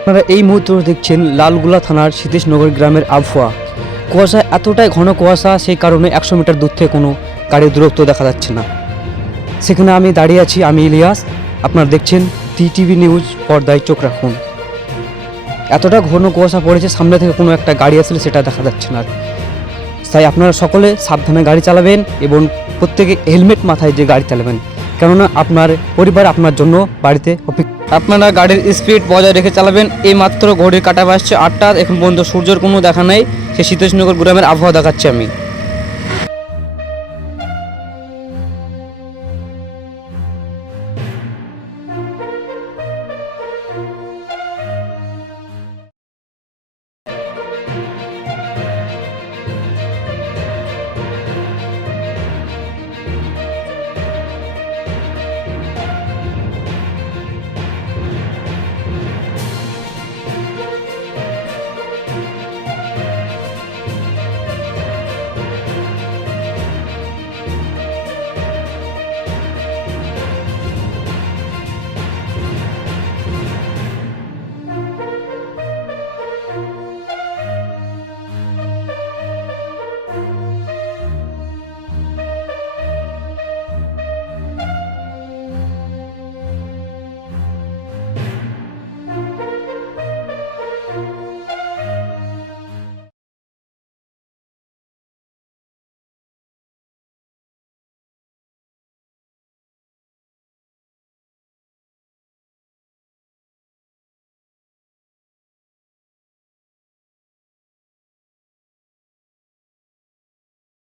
আপনারা এই মুহূর্তে দেখছেন লালগুলা থানার সীতেশনগর গ্রামের আবহাওয়া। কুয়াশা এতটাই ঘন কুয়াশা, সেই কারণে একশো মিটার দূর থেকে কোনো গাড়ির দূরত্ব দেখা যাচ্ছে না। সেখানে আমি দাঁড়িয়ে আছি, আমি ইলিয়াস। আপনারা দেখছেন টি টিভি নিউজ, পর্দায় চোখ রাখুন। এতটা ঘন কুয়াশা পড়েছে, সামনে থেকে কোনো একটা গাড়ি আসলে সেটা দেখা যাচ্ছে না তাই আপনারা সকলে সাবধানে গাড়ি চালাবেন এবং প্রত্যেকে হেলমেট মাথায় দিয়ে গাড়ি চালাবেন কেননা আপনার পরিবার আপনার জন্য বাড়িতে আপনারা গাড়ির স্পিড বজায় রেখে চালাবেন। এই মাত্র ঘড়ির কাটা বাসছে আটটা। এখন পর্যন্ত সূর্যের কোনো দেখা নেই। সে শীতেশনগর গ্রামের আবহাওয়া দেখাচ্ছি আমি।